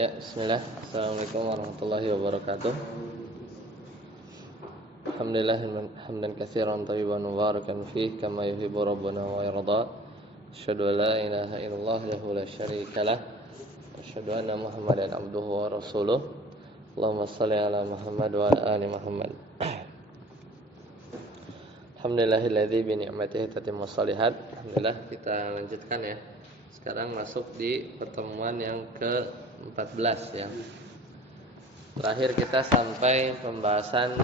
Ya, bismillah. Assalamualaikum warahmatullahi wabarakatuh. Alhamdulillah hamdan katsiran thayyiban mubarakan fih kama yuhibbu rabbuna wa yarda. Asyhadu an la ilaha illallah wahdahu la syarika lah. Asyhadu anna Muhammadan abduhu wa rasuluh. Allahumma shalli ala Muhammad wa ala ali Muhammad. Alhamdulillahilladzi bi ni'matihi tatimmu shalihat. Alhamdulillah, kita lanjutkan ya. Sekarang masuk di pertemuan yang ke-14 ya. Terakhir kita sampai pembahasan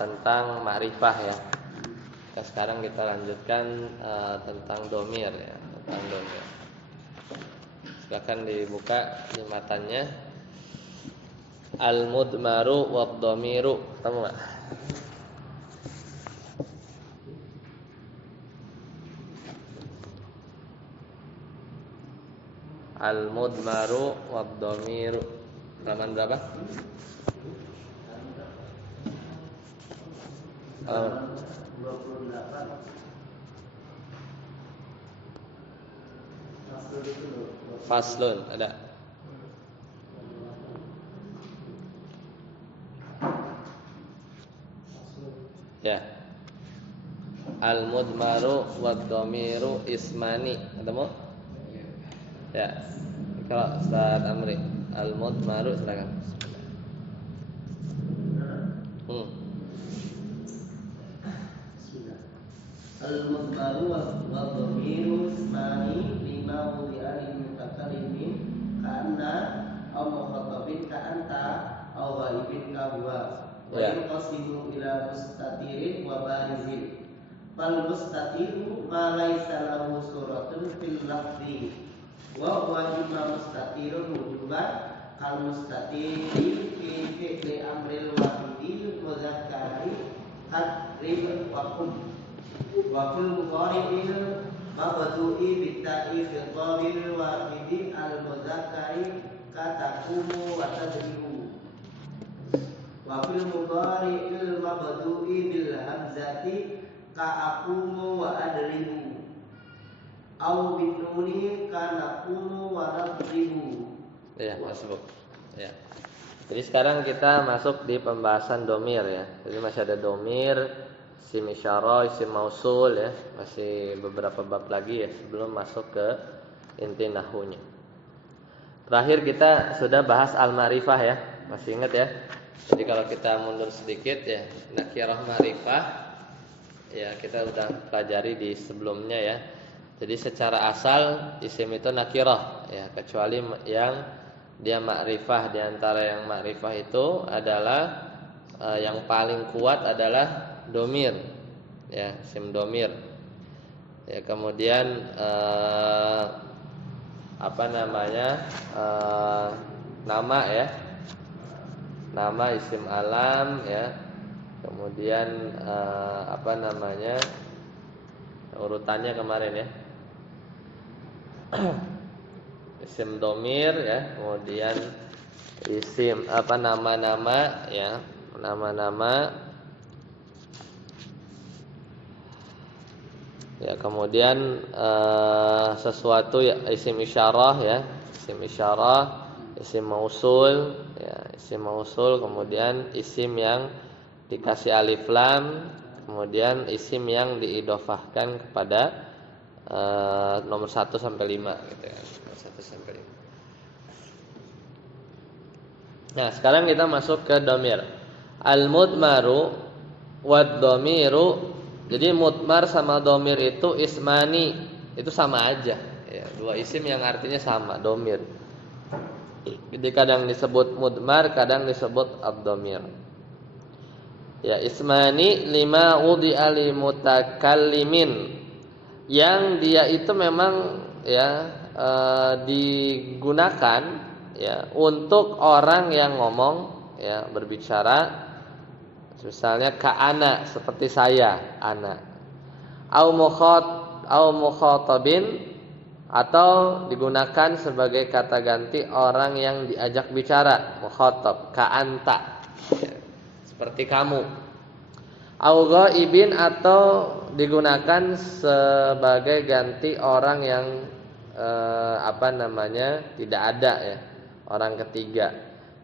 tentang ma'rifah ya. Sekarang kita lanjutkan tentang domir ya, tentang domir. Silakan dibuka di matanya. Al-mudmaru wad-dhamiru. Ketemu enggak? Al-mudmaru wad-dhamiru. Halaman berapa? Halaman 28. Faslun ada. Ya. Al-mudmaru wad-dhamiru ismani. Ketemu? Ya. Kalau Ustaz Amri, al-mudmaru silakan. Al-mudmaru wad-dhamiru ismani lima wudi'a lil mutakallimin ka'anna aw mukhatabin ka'anta aw ghaibin ka huwa wa yanqasimu ila mustatirin wa barizin. Fal mustatiru ma laysa lahu suratun fil lafzi wa huwa imma mustatirun wujuban kal mustatiri fi fi'li amril wahidi mudzakkari hadrib wa kum wa fil mudhari'il mabdu'i bitta'i khitabil wahidi al mudzakkari katakumu wa tadribu wa fil mudhari'il mabdu'i bil hamzati ka'akumu wa adribu au binuni kanakumu wa nadribu. Ya, masuk. Ya. Jadi sekarang kita masuk di pembahasan domir ya. Jadi masih ada domir, isim isyarah, isim mausul ya. Masih beberapa bab lagi ya sebelum masuk ke inti nahwunya. Terakhir kita sudah bahas al-ma'rifah ya. Masih ingat ya? Jadi kalau kita mundur sedikit ya, nakirah ma'rifah ya kita udah pelajari di sebelumnya ya. Jadi secara asal isim itu nakirah ya, kecuali yang dia ma'rifah. Di antara yang ma'rifah itu adalah yang paling kuat adalah domir ya, isim domir. Ya, kemudian nama ya. Nama isim alam ya. Kemudian urutannya kemarin ya. Isim domir ya, kemudian isim nama-nama ya, nama-nama ya, kemudian sesuatu ya, isim isyarah ya, isim isyarah, isim mausul ya, isim mausul, kemudian isim yang dikasih alif lam, kemudian isim yang diidhofahkan kepada nomor 1 sampai 5 gitu ya. Nomor 1 sampai 5. Nah, sekarang kita masuk ke domir. Al-mudmaru wad-dhamiru. Jadi mudmar sama domir itu ismani, itu sama aja ya, dua isim yang artinya sama, domir. Jadi kadang disebut mudmar, kadang disebut ad-dhamir. Ya, ismani lima wudi'a li mutakallimin. Yang dia itu memang ya digunakan ya untuk orang yang ngomong ya, berbicara. Misalnya ka'ana, seperti saya, ana. Au mukhatabin, atau digunakan sebagai kata ganti orang yang diajak bicara, mukhatab, ka'anta ya, seperti kamu. Au ghaibin, atau digunakan sebagai ganti orang yang tidak ada ya. orang ketiga.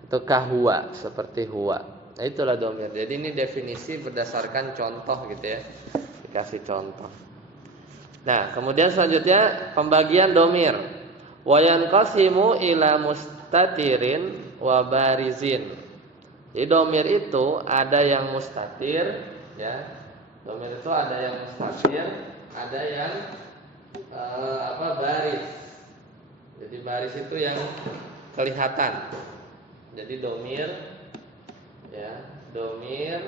Itu kahwa, seperti huwa. Nah, itulah domir. Jadi ini definisi berdasarkan contoh gitu ya. Dikasih contoh. Nah, kemudian selanjutnya pembagian domir. Wa yanqasimu ila mustatirin wa barizin. Jadi domir itu ada yang mustatir, ya. Domir itu ada yang mustatir, ada yang baris. Jadi baris itu yang kelihatan. Jadi domir, ya, domir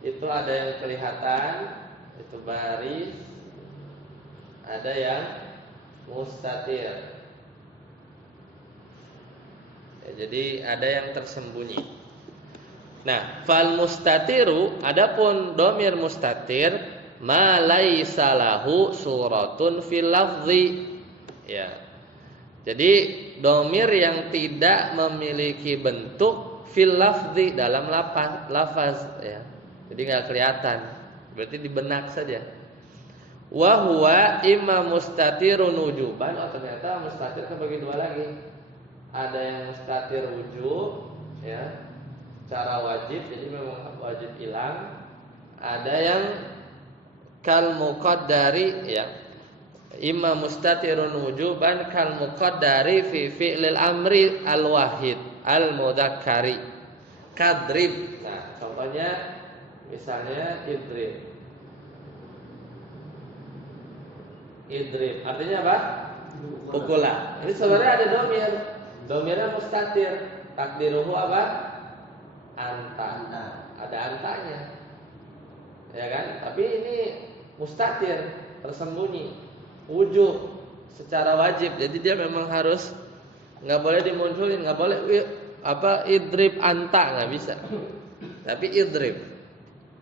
itu ada yang kelihatan, itu baris, ada yang mustatir. Ya, jadi ada yang tersembunyi. Nah, fal mustatiru, adapun domir mustatir, ma laisa lahu suratun fil lafzi. Ya. Jadi domir yang tidak memiliki bentuk fil lafzi, dalam lafaz, ya. Jadi nggak kelihatan. Berarti di benak saja. Wa huwa imma mustatirun wujuban, atau ternyata mustatir terbagi dua lagi. Ada yang mustatir wujub, ya, cara wajib, jadi memang wajib hilang. Ada yang kal muqaddari, ya, imma mustatirun wujuban kal muqaddari fi fi'lil amri al wahid al mudzakkari kadrib. Nah, contohnya misalnya idrib. Idrib artinya apa? Pukulah. Ini sebenarnya ada domir. Domirnya mustatir. Takdiruhu apa? Anta. Ada antanya. Ya kan? Tapi ini mustatir, tersembunyi. Wujub secara wajib. Jadi dia memang harus, nggak boleh dimunculin, nggak boleh idrib anta, nggak bisa. Tapi idrib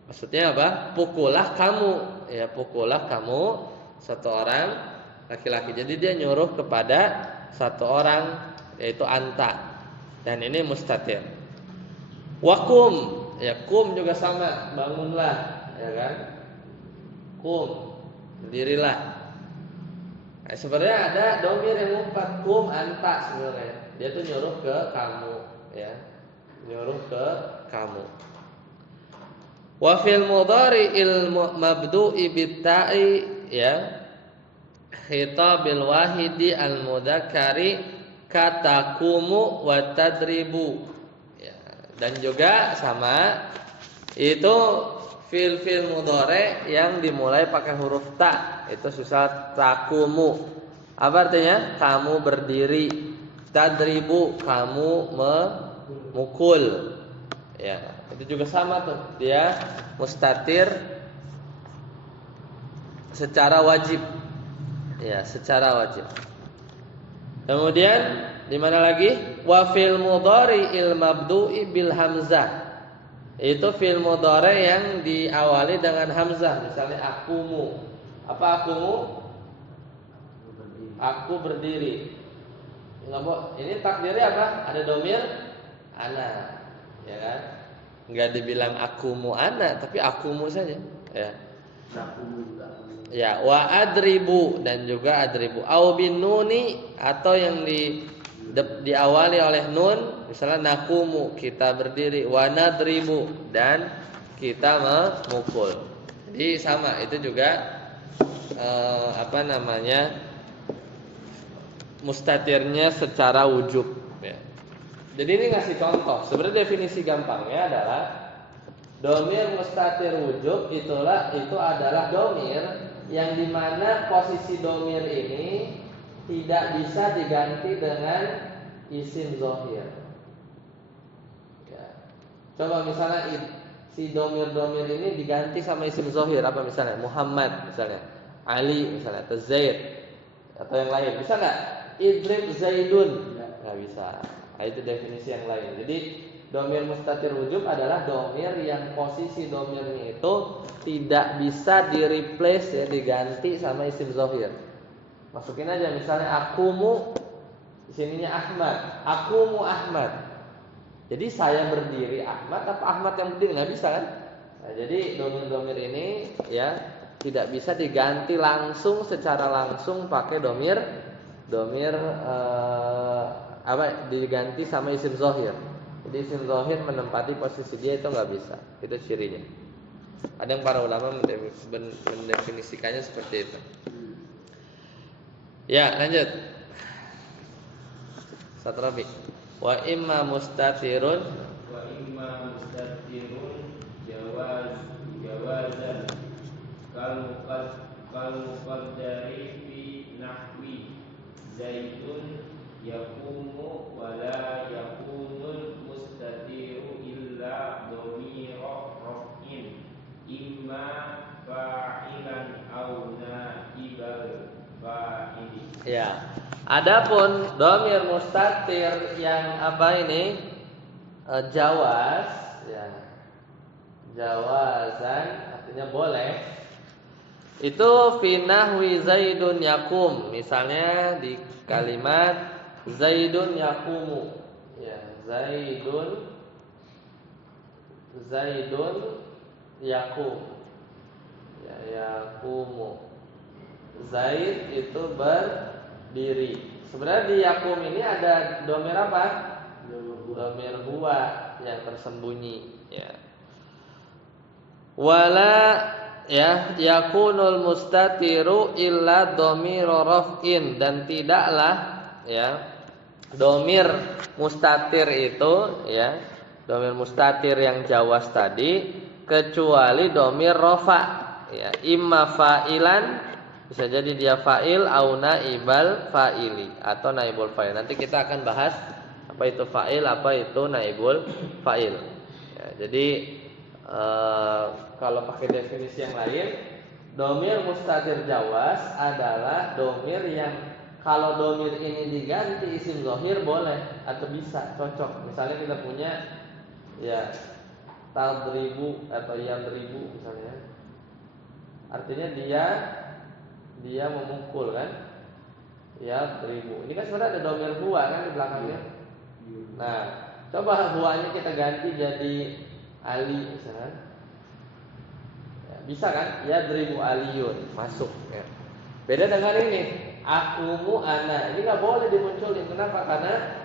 maksudnya apa? Pukulah kamu, ya, pukulah kamu satu orang laki-laki. Jadi dia nyuruh kepada satu orang, yaitu anta. Dan ini mustatir. Wakum, ya, kum juga sama, bangunlah, ya kan? Kum, berdirilah. Nah, sebenarnya ada domir yang mufrad, kum anta sebenarnya. Dia tuh nyuruh ke kamu, ya. Nyuruh ke kamu. Wa fil mudhari'il mabdu'i bit-ta'i, ya, khitabil wahidi al mudzakkari katakumu wa tadribu, ya. Dan juga sama itu fil mudhari yang dimulai pakai huruf ta, itu susah. Takumu apa artinya? Kamu berdiri. Tadribu, kamu memukul, ya. Itu juga sama tuh, dia mustatir secara wajib, ya, secara wajib. Kemudian di mana lagi? Wa fil mudhari'il mabdu'i bil hamzah. Itu fil mudhari yang diawali dengan hamzah. Misalnya akumu. Apa akumu? Aku berdiri. Ini takdirnya apa? Ada domir ana, ya kan? Enggak dibilang akumu ana, tapi akumu saja, ya. Ya, wa adribu, dan juga adribu. Au bin nuni, atau yang diawali oleh nun, misalnya nakumu, kita berdiri, wa nadribu, dan kita memukul. Jadi sama, itu juga mustatirnya secara wujub, ya. Jadi ini ngasih contoh. Sebenarnya definisi gampangnya adalah domir mustatir wujub itu adalah domir yang dimana posisi domir ini tidak bisa diganti dengan isim zohir, ya. Coba misalnya si domir ini diganti sama isim zohir, apa misalnya Muhammad, misalnya Ali, misalnya, atau Zaid, atau yang lain, bisa nggak? Idrib Zaidun, nggak bisa. Nah, itu definisi yang lain. Jadi domir mustatir wujub adalah domir yang posisi domirnya itu tidak bisa di-replace, ya, diganti sama isim zohir. Masukin aja misalnya akumu, di sininya Ahmad, akumu Ahmad. Jadi saya berdiri Ahmad, apa Ahmad yang berdiri? Nggak bisa kan? Nah, jadi domir-domir ini, ya, tidak bisa diganti secara langsung pakai domir Domir diganti sama isim zahir. Jadi isim zahir menempati posisi dia itu nggak bisa. Itu cirinya. Ada yang para ulama mendefinisikannya seperti itu. Ya, lanjut. Satrabi. Wa imma mustatirun jawazan kal muqaddari fi nahwi zaidun yaqumu wa la yakunul mustatiru illa dhamira raf'in imma fa'ilan aw naibal fa'ili. Ya. Adapun dhamir mustatir yang jawaz, ya. Jawazan artinya boleh. Itu fi nahwi zaidun yakum. Misalnya di kalimat zaidun yakumu. Ya, zaidun yakum. Ya, yakumu. Zaid itu berdiri. Sebenarnya di yakum ini ada domir apa? Domir huwa yang tersembunyi. Ya. Wala yakunul mustatiru illa dhamira raf'in, dan tidaklah domir mustatir itu domir mustatir yang jawaz tadi kecuali domir rafa, imma fa'ilan, bisa jadi dia fa'il au naibal fa'ili atau naibul fa'il. Nanti kita akan bahas apa itu fa'il, apa itu naibul fa'il. Jadi kalau pakai definisi yang lain, domir mustatir jawaz adalah domir yang kalau domir ini diganti isim zahir boleh atau bisa, cocok. Misalnya kita punya tadribu atau yadribu misalnya, artinya dia memukul kan, yadribu. Ini kan sebenarnya ada domir huwa kan di belakangnya. Nah, coba huwanya kita ganti jadi Ali misalnya. Bisa kan? Yadribu aliyun, masuk ya. Beda dengan ini, akumu ana. Ini nggak boleh dimunculin. Kenapa? Karena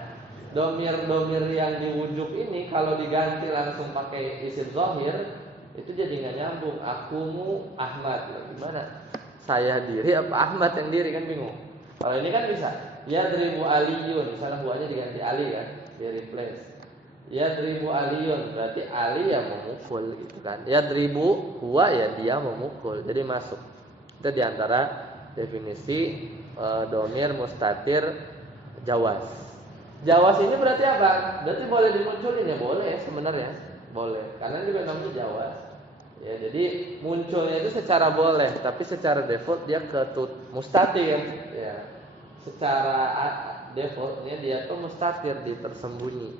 domir-domir yang diwujud ini kalau diganti langsung pakai isim zahir itu jadi nggak nyambung. Akumu Ahmad. Gimana? Saya diri apa Ahmad yang diri, kan bingung. Kalau ini kan bisa. Yadribu aliyun, misalnya huwanya diganti Ali kan, di replace. Yadribu aliyun, berarti Ali yang memukul gitu kan. Yadribu huwa, ya dia memukul. Jadi masuk. Itu diantara definisi domir mustatir jawaz. Jawaz ini berarti apa? Berarti boleh dimunculin ya, boleh sebenarnya. Boleh. Karena juga namanya jawaz. Ya, jadi munculnya itu secara boleh, tapi secara default dia mustatir ya. Secara defaultnya dia tuh mustatir, tersembunyi.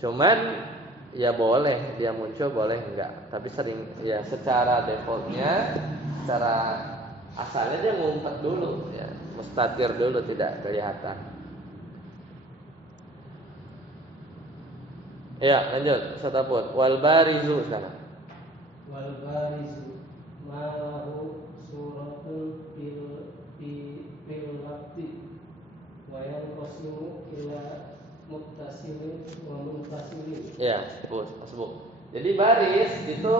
Cuman ya boleh dia muncul, boleh enggak. Tapi sering ya secara defaultnya, secara asalnya dia ngumpet dulu ya, mustatir dulu, tidak kelihatan. Ya, lanjut. Satapun wal barizu sekarang. Wal barizu ma'ahu suratun fil waqti wa yanqasimu ila muttasilin wa munfasilin. Ya, sebut. Jadi baris itu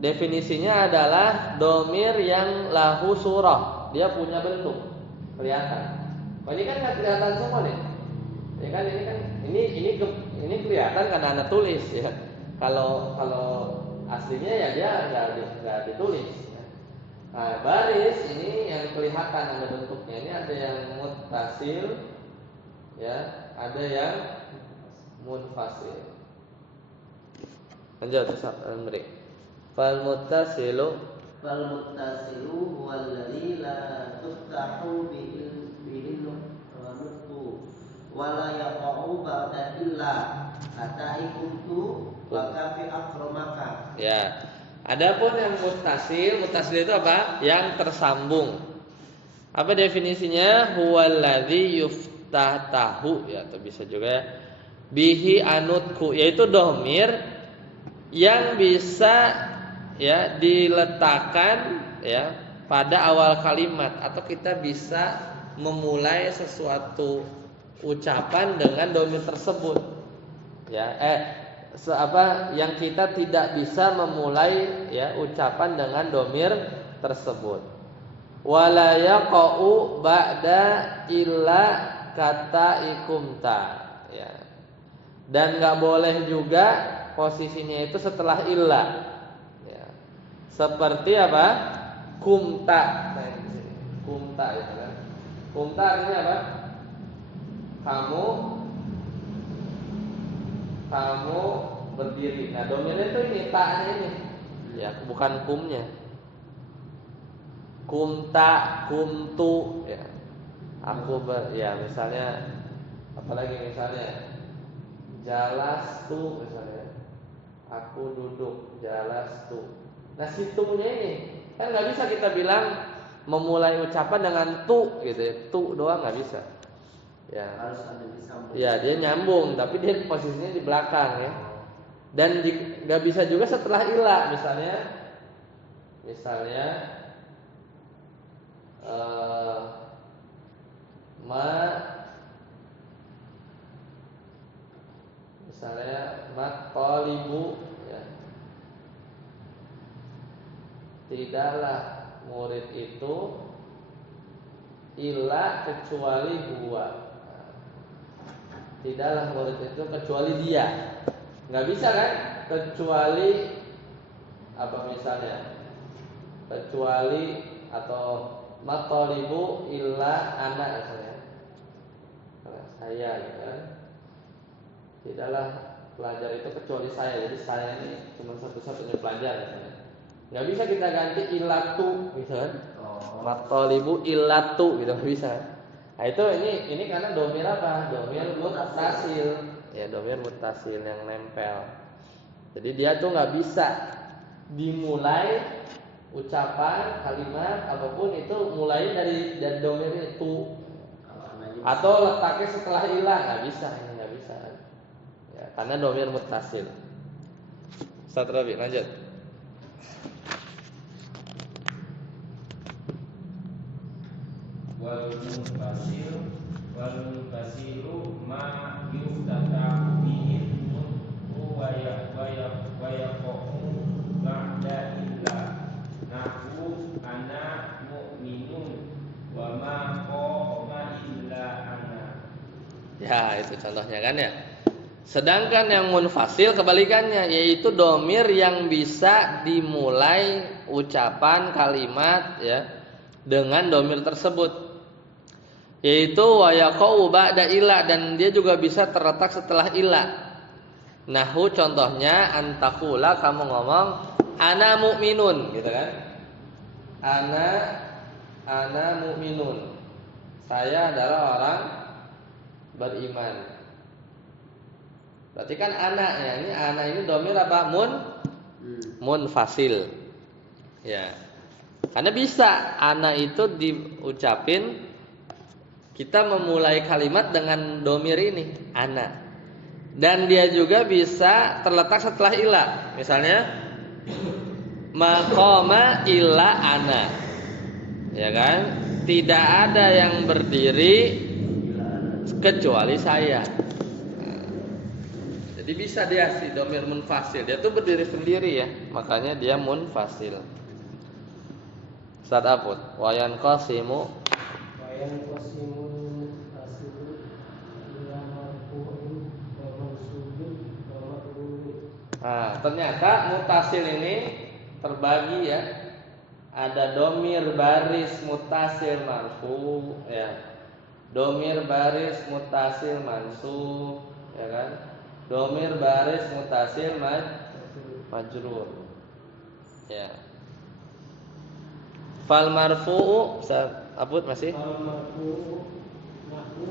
definisinya adalah domir yang lahu surah, dia punya bentuk, kelihatan. Oh, ini kan nggak kelihatan semua nih. Ya kan ini kelihatan karena Anda tulis ya. Kalau aslinya ya dia nggak ditulis. Ya. Nah, baris ini yang kelihatan ada bentuknya. Ini ada yang muttasil, ya, ada yang munfasil. Lanjut Ustaz Amri. Fal muttasilu huwa alladhi la tuftahu bihi nutqu wa la yaqa'u ba'da illa ataikuntu wa kafi akramaka. Ya. Adapun yang muttasil itu apa? Yang tersambung. Apa definisinya? Huwallazi yuftatahu, ya, atau bisa juga bihi anutku, yaitu domir yang bisa ya diletakkan ya pada awal kalimat, atau kita bisa memulai sesuatu ucapan dengan domir tersebut. Ya, yang kita tidak bisa memulai ya ucapan dengan domir tersebut. Wala yaqau ba'da illa kata ikumta. Ya. Dan nggak boleh juga posisinya itu setelah illa. Ya. Seperti apa? Kumta. Nah, ini sini. Kumta itu kan. Kumta artinya apa? Kamu berdiri. Nah, domirnya itu ini, ta'nya ini. Ya, bukan kumnya. Kumta, kumtu, ya. Ya misalnya, apalagi misalnya, jalastu misalnya, aku duduk, jalastu. Nah, situnya ini kan nggak bisa kita bilang memulai ucapan dengan tu, gitu ya. Tu doang nggak bisa. Ya. Harus ada disambung. Ya, dia nyambung, tapi dia posisinya di belakang ya. Dan nggak bisa juga setelah ila, misalnya talibu ya. Tidaklah murid itu illa kecuali huwa. Tidaklah murid itu kecuali dia. Nggak bisa kan? Kecuali apa misalnya? Kecuali atau matalibu illa anak misalnya. Saya gitu kan. Tidaklah pelajar itu kecuali saya. Jadi saya ini cuma satu-satunya pelajar misalnya. Nggak bisa kita ganti illatu misalnya. Matalibu illatu gitu nggak bisa. Nah itu ini karena domir apa? Domir muttasil. Ya domir muttasil yang nempel. Jadi dia tuh nggak bisa dimulai ucapan kalimat apapun itu mulai dari domir itu atau letaknya setelah ilah nggak bisa, ini nggak bisa. Ya, karena domir muttasil. Ustaz Rabi lanjut. Wal munfasilu ma yuftata bihi wa yaqu ba'da illa nahu ana mu'minun wa ma qama illa ana. Ya itu contohnya kan ya. Sedangkan yang munfasil kebalikannya, yaitu domir yang bisa dimulai ucapan kalimat ya dengan domir tersebut, yaitu wa yaqau ba'da ila, dan dia juga bisa terletak setelah ila. Nahu contohnya antakula, kamu ngomong ana mu'minun gitu kan. Ana mu'minun. Saya adalah orang beriman. Berarti kan anaknya ini domir apa? Munfasil. Ya. Karena bisa ana itu diucapin, kita memulai kalimat dengan domir ini ana, dan dia juga bisa terletak setelah ila. Misalnya maqama illa ana, ya kan? Tidak ada yang berdiri kecuali saya. Jadi bisa dia si domir munfasil, dia tuh berdiri sendiri ya, makanya dia munfasil. Ustaz Aput, wayan qasimu asilu ila marfu'in wa mansubin wa maf'ulin. Nah, ternyata mutasil ini terbagi ya. Ada domir baris mutasil marfu ya. Domir baris mutasil mansub ya kan? Domir baris mutasil majrur. Ya. Fal marfu'u Abud masih? Fal marfu'u nahu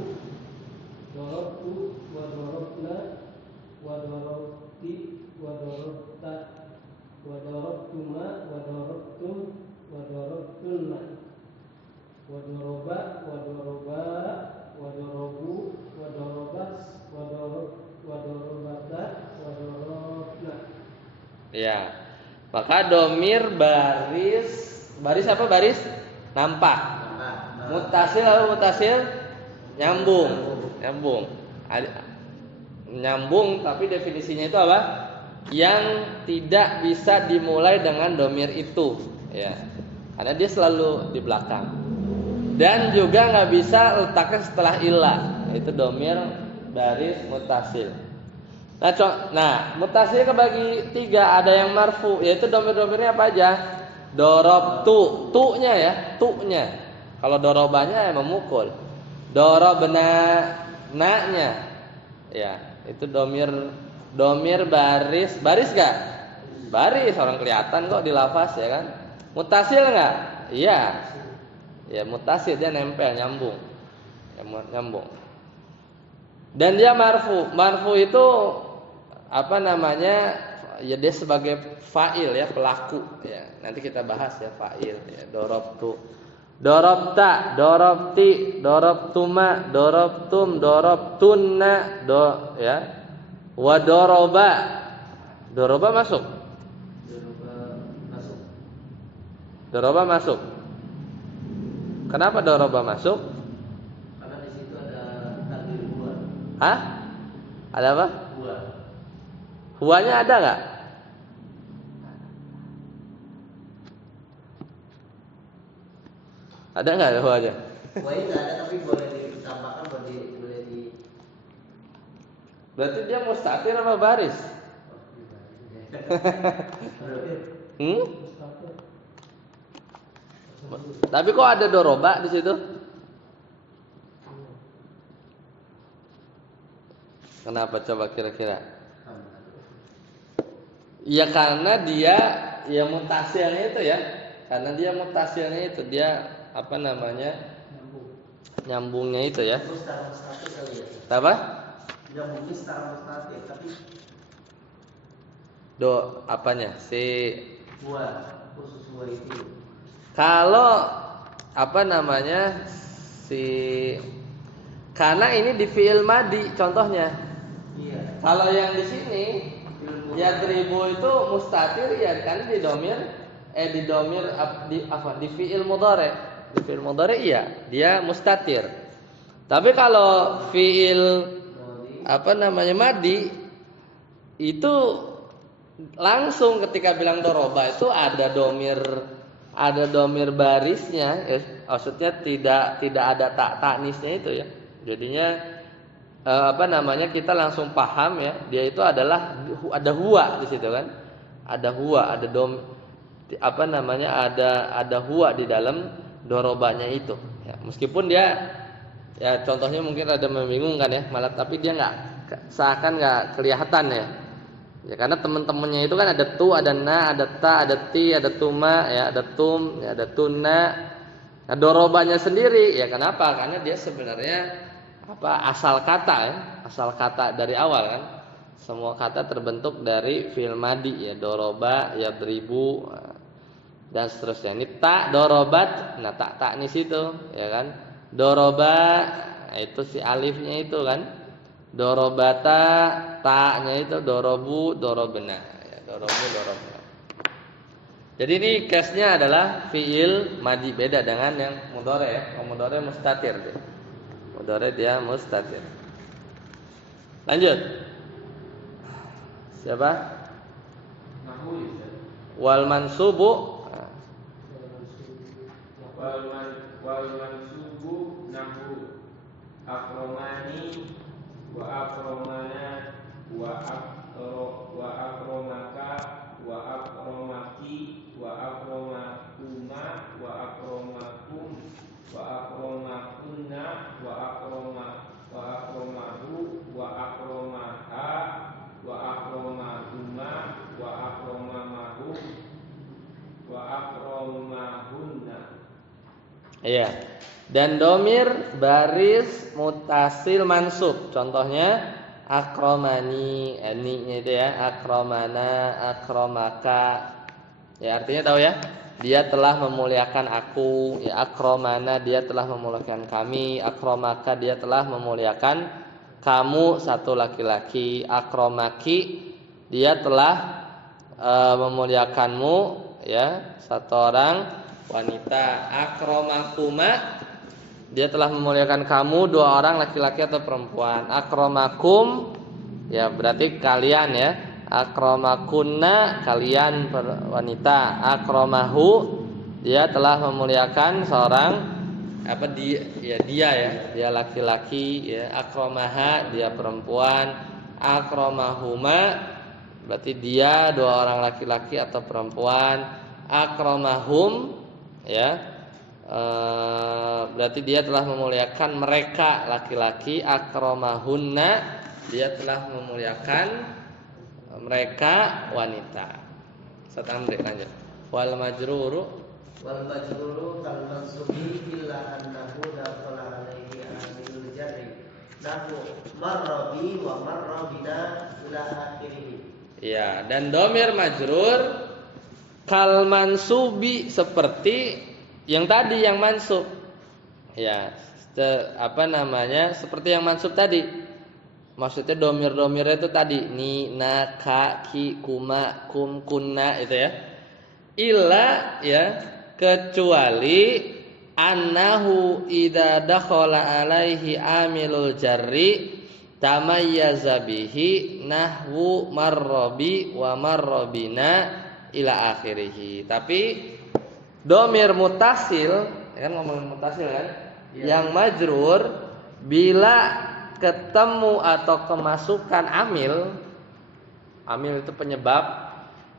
darabtu wa darabna wa darabti wa darabta wa darabtuma wa darabtum wa darabtunna wa daraba wa daraba wa darabu wa darabas wa darabata wa darabna. Ya. Maka domir baris Baris apa baris? Nampak. Muttasil apa muttasil? Nyambung. Nyambung, tapi definisinya itu apa? Yang tidak bisa dimulai dengan domir itu, ya. Karena dia selalu di belakang. Dan juga nggak bisa letaknya setelah ilah, itu domir baris muttasil. Nah, muttasil kebagi 3, ada yang marfu, yaitu domir-domirnya apa aja? Dorobtu, tu-nya ya, tu-nya. Kalau dorobanya ya memukul. Dorobna, na-nya. Ya, itu domir baris gak? Baris, orang kelihatan kok di lafaz ya kan. Mutasil gak? Iya. Ya mutasil, dia nempel, nyambung. Ya, nyambung. Dan dia marfu. Marfu itu apa namanya? Ya dia sebagai fa'il ya, pelaku ya. Nanti kita bahas ya fa'il ya, dorobtu. Dorobta, dorobti, dorobtuma, dorobtum, dorobtunna, ya. Wa doroba. Doroba masuk. Doroba masuk. Kenapa doroba masuk? Karena di situ ada takdir huwa. Hah? Ada apa? Huwa. Huwanya ada nggak? Ada nggak huwanya? Huwanya nggak ada, tapi boleh ditambahkan, boleh di. Berarti dia mustatir apa baris? Tapi kok ada doroba di situ? Kenapa coba kira-kira? Ya karena dia ya mutasilnya itu ya. Karena dia mutasilnya itu dia apa namanya? Nyambungnya itu ya. Secara mustatir kali ya. Apa? Tidak mungkin secara mustatir, tapi apanya? Si huwa, khusus huwa itu. Kalau apa namanya karena ini di fi'il madi contohnya. Iya. Kalau yang di sini ya dribu itu mustatir ya kan di domir di fi'il mudhari. Di fi'il mudhari iya, dia mustatir. Tapi kalau fi'il apa namanya madi itu langsung ketika bilang doroba itu ada domir barisnya, maksudnya tidak ada taknisnya itu ya. Jadinya apa namanya kita langsung paham ya, dia itu adalah ada huwa di situ kan. Ada huwa, ada apa namanya ada huwa di dalam dorobanya itu. Ya, meskipun dia ya contohnya mungkin ada membingungkan ya, malah tapi dia seakan nggak kelihatan ya. Ya karena teman-temannya itu kan ada tu, ada na, ada ta, ada ti, ada tuma, ya ada tum, ya ada tunna. Nah, dorobanya sendiri ya kenapa? Karena dia sebenarnya apa asal kata ya, asal kata dari awal kan. Semua kata terbentuk dari fi'il madi ya, doroba, ya beribu dan seterusnya. Ini tak dorobat, nah tak di situ ya kan. Doroba itu si alifnya itu kan. Dorobata taknya itu dorobu dorobena ya, dorobu dorobena. Jadi ini case-nya adalah fi'il madi, beda dengan yang mudhari ya. Yang mudhari mustatir dia. Mudhari dia mustatir. Lanjut. Siapa? Nahu ya. Wal mansubu wal mansubu nahu akromani wa akromana wa akromaka wa akromaki wa akromakuma wa akromakum wa akromakunna wa akromahu wa akromaha wa akromahuma wa akromamahu wa akromahunna. iya. Dan domir baris mutasil mansub. Contohnya akromani, ni-nya itu ya, akromana, akromaka. Ya artinya tahu ya? Dia telah memuliakan aku, ya akromana dia telah memuliakan kami, akromaka dia telah memuliakan kamu satu laki-laki, akromaki dia telah memuliakanmu ya satu orang, wanita. Akromakuma, dia telah memuliakan kamu, dua orang laki-laki atau perempuan. Akromakum, ya berarti kalian ya. Akromakunna, kalian wanita. Akromahu, dia telah memuliakan seorang dia laki-laki ya. Akromaha, dia perempuan. Akromahuma, berarti dia dua orang laki-laki atau perempuan. Akromahum, ya berarti dia telah memuliakan mereka laki-laki. Akromahunna, dia telah memuliakan mereka wanita. Satamri lanjut. Wal majruru kal mansubi illa annahu dakhala alaihi amilul jarri nahu marrabi wa marrabina ila akhirih. Ya, dan domir majrur kal mansubi, seperti yang tadi yang mansub. Ya, seperti yang mansub tadi. Maksudnya domir-domirnya itu tadi ni, na, ka, ki, kuma, kum, kunna itu ya. Illa ya, kecuali annahu idza dakhala alaihi amilul jarri tamayyaza bihi nahwu marrabi wa marrabina ila akhirih. Tapi domir mutasil, kan ngomongin mutasil kan, yang majrur bila ketemu atau kemasukan amil itu penyebab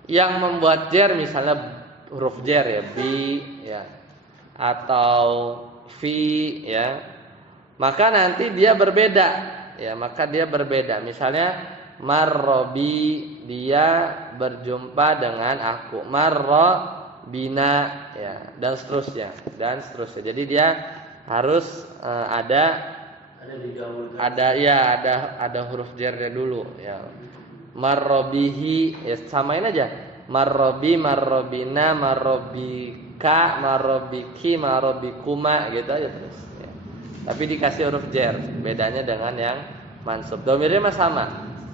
yang membuat jar, misalnya huruf jar ya, bi ya, atau fi ya, maka nanti dia berbeda ya, misalnya marrobi, dia berjumpa dengan aku, marrobina ya, dan seterusnya. Jadi dia harus ada huruf jarnya dulu ya. Marrobihi ya, samain aja. Marrobi, marrobina, marrobika, marrobiki, marrobikuma gitu aja terus ya. Tapi dikasih huruf jar, bedanya dengan yang mansub. Domirnya mah sama.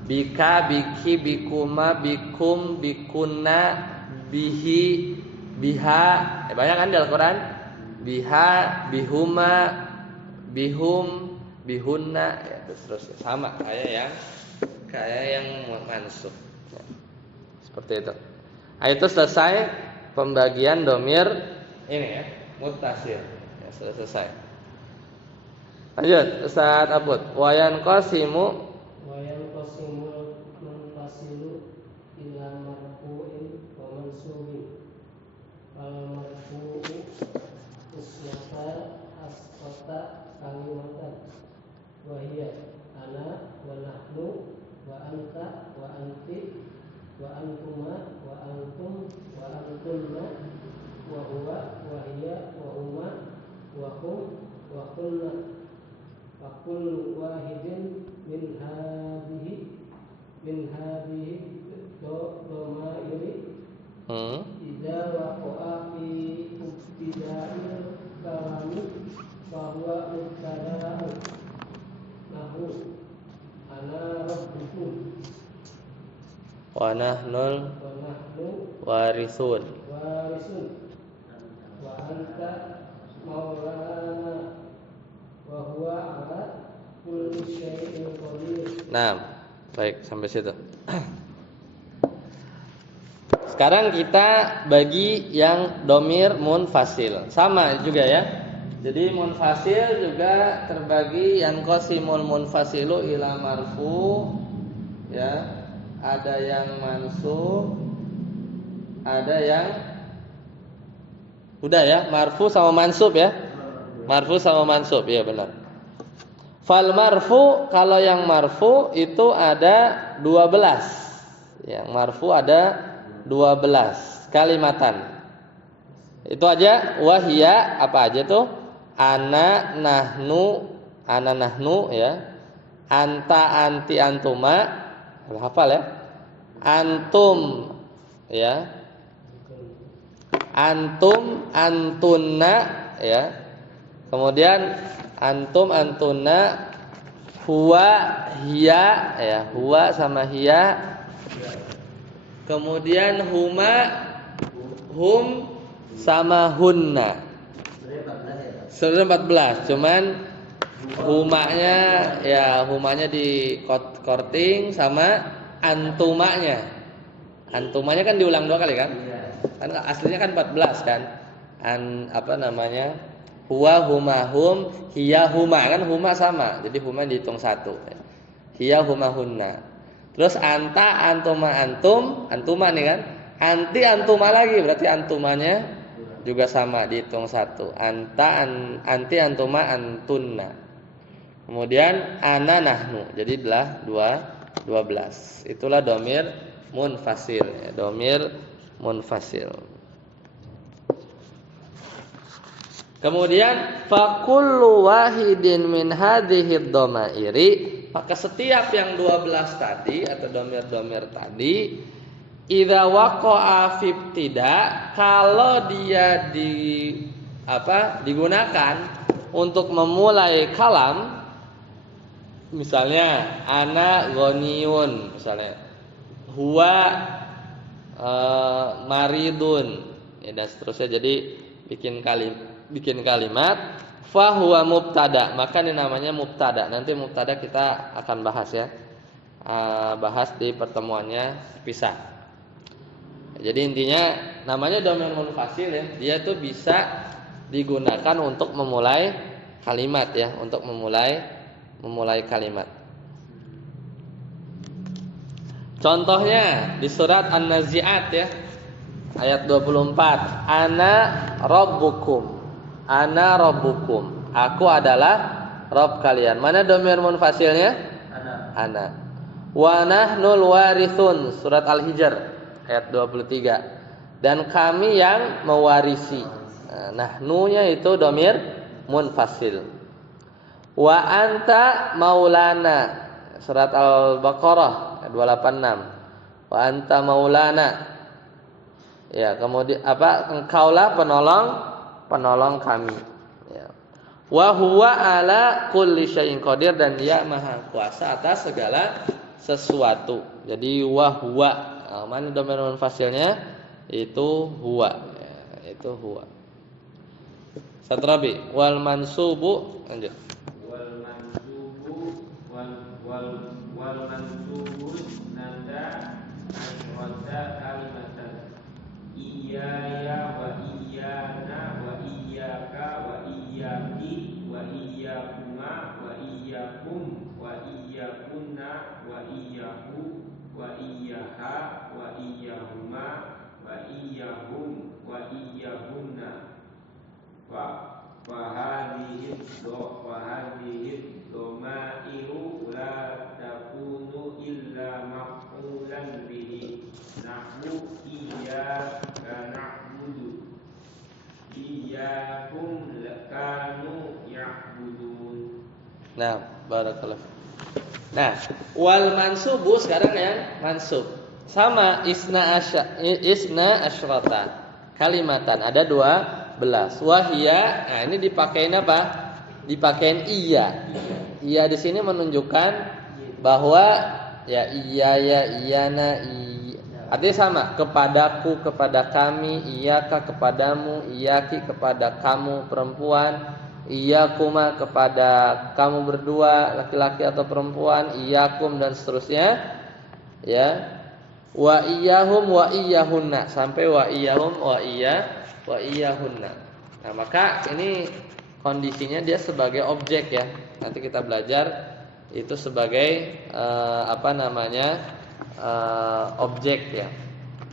Bika, biki, bikuma, bikum, bikunna, bihi, biha. Banyak kan di Al-Quran. Biha, bihuma, bihum, bihunna ya, terus sama kayak yang mansub ya. Seperti itu. Itu selesai pembagian domir ini ya, muttasil ya, sudah selesai. Lanjut Ustaz Abud. Wayan qasimu munfasilu ila marfu'in wa mansubin. Al marfu'u ismata asqata kalimatan wa hiya ana wa nahnu wa anta wa anti wa antuma wa antum wa antunna wa huwa wa hiya wa huma wa hum wa kunna wa kullu wahidin min hadhihi domairi idza waqa'a fi ibtida'il kalami fa huwa mubtada'un nahu ana rabbukum wa nahnu warisun wa anta maulana wa huwa ala kulli syai'in qadir. Nah, baik sampai situ. Sekarang kita bagi yang domir munfasil. Sama juga ya. Jadi munfasil juga terbagi yang qasimul munfasilu ila marfu ya. Ada yang mansub, ada yang udah ya, marfu sama mansub ya. Marfu sama mansub, ya benar. Fal marfu, kalau yang marfu itu ada 12. Yang marfu ada 12 kalimatan. Itu aja. Wahia apa aja tuh? Ana nahnu ya. Anta anti antuma. Hafal ya. Antum ya. Antum antunna ya. Kemudian antum antunna, huwa hiya ya, huwa sama hiya. Kemudian huma hum sama hunna. Sebenarnya 14 ya, Pak. Sebenarnya 14, cuman humanya di korting sama antumanya. Antumanya kan diulang 2 kali kan? Iya. Kan aslinya kan 14 kan? Huwa, huma, hum, hiya, huma, kan huma sama. Jadi huma dihitung 1. Hiya, huma, hunna. Terus anta, antuma, antum, antuma nih kan? Anti, antuma lagi, berarti antumanya juga sama dihitung 1. Anti, antuma, antunna. Kemudian ana, nahnu. Jadi adalah 12. Itulah domir munfasil, ya. Domir munfasil. Kemudian fakullu wahidin min hadhihi dhamairi, maka setiap yang 12 tadi atau domir-domir tadi, idza waqa'a fi ibtida, kalau dia digunakan untuk memulai kalam, misalnya ana ghaniyun, misalnya huwa maridun, ya, dan seterusnya. Jadi bikin kalimat fa huwa mubtada, maka ini namanya mubtada. Nanti mubtada kita akan bahas ya. Bahas di pertemuannya pisah. Jadi intinya namanya domir munfasil ya. Dia tuh bisa digunakan untuk memulai kalimat ya, untuk memulai kalimat. Contohnya di surat An-Nazi'at ya, ayat 24. Ana rabbukum. Ana rabbukum. Aku adalah Rabb kalian. Mana domir munfasilnya? Ana. Wa nahnul warithun. Surat Al-Hijr ayat 23. Dan kami yang mewarisi. Nahnunya itu domir munfasil. Wa anta maulana. Surat Al-Baqarah ayat 286. Wa anta maulana. Ya, kemudian engkaulah penolong kami. Ya. Wa huwa ala kulli syai'in qadir, dan dia maha kuasa atas segala sesuatu. Jadi wa huwa, mana domir munfasilnya? Itu huwa. Ya, itu huwa. Satrabi wal mansubu, lanjut. Wal mansubu nada asyrata kalimatan. Iyaya wa iyana wa iyyaka wa iyyaki wa iyyakuma wa iyyakum wa iyyakunna wa iyyahu wa iyyaha wa iyyahuma wa iyyahum wa iyyahunna wa hadhihi dhamairu la takunu illa maf'ulan bihi. Nahnu iyyaka na'budu, iyyakum kanu ya'budun. Nah, barakallahu. Nah, wal mansubu sekarang yang mansub. Sama isna asyrata kalimatan, ada 12. Wahia, nah ini dipakein apa? Dipakein iya. Iya di sini menunjukkan bahwa ya iya ya iyana iya. Artinya sama, kepadaku, kepada kami, iyaka kepadamu, iyaki kepada kamu perempuan, iyakuma kepada kamu berdua laki-laki atau perempuan, iyakum dan seterusnya. Ya. Wa iyyahum wa iyyahunna sampai wa iyyahum wa iyyahunna. Nah, maka ini kondisinya dia sebagai objek ya. Nanti kita belajar itu sebagai objek ya.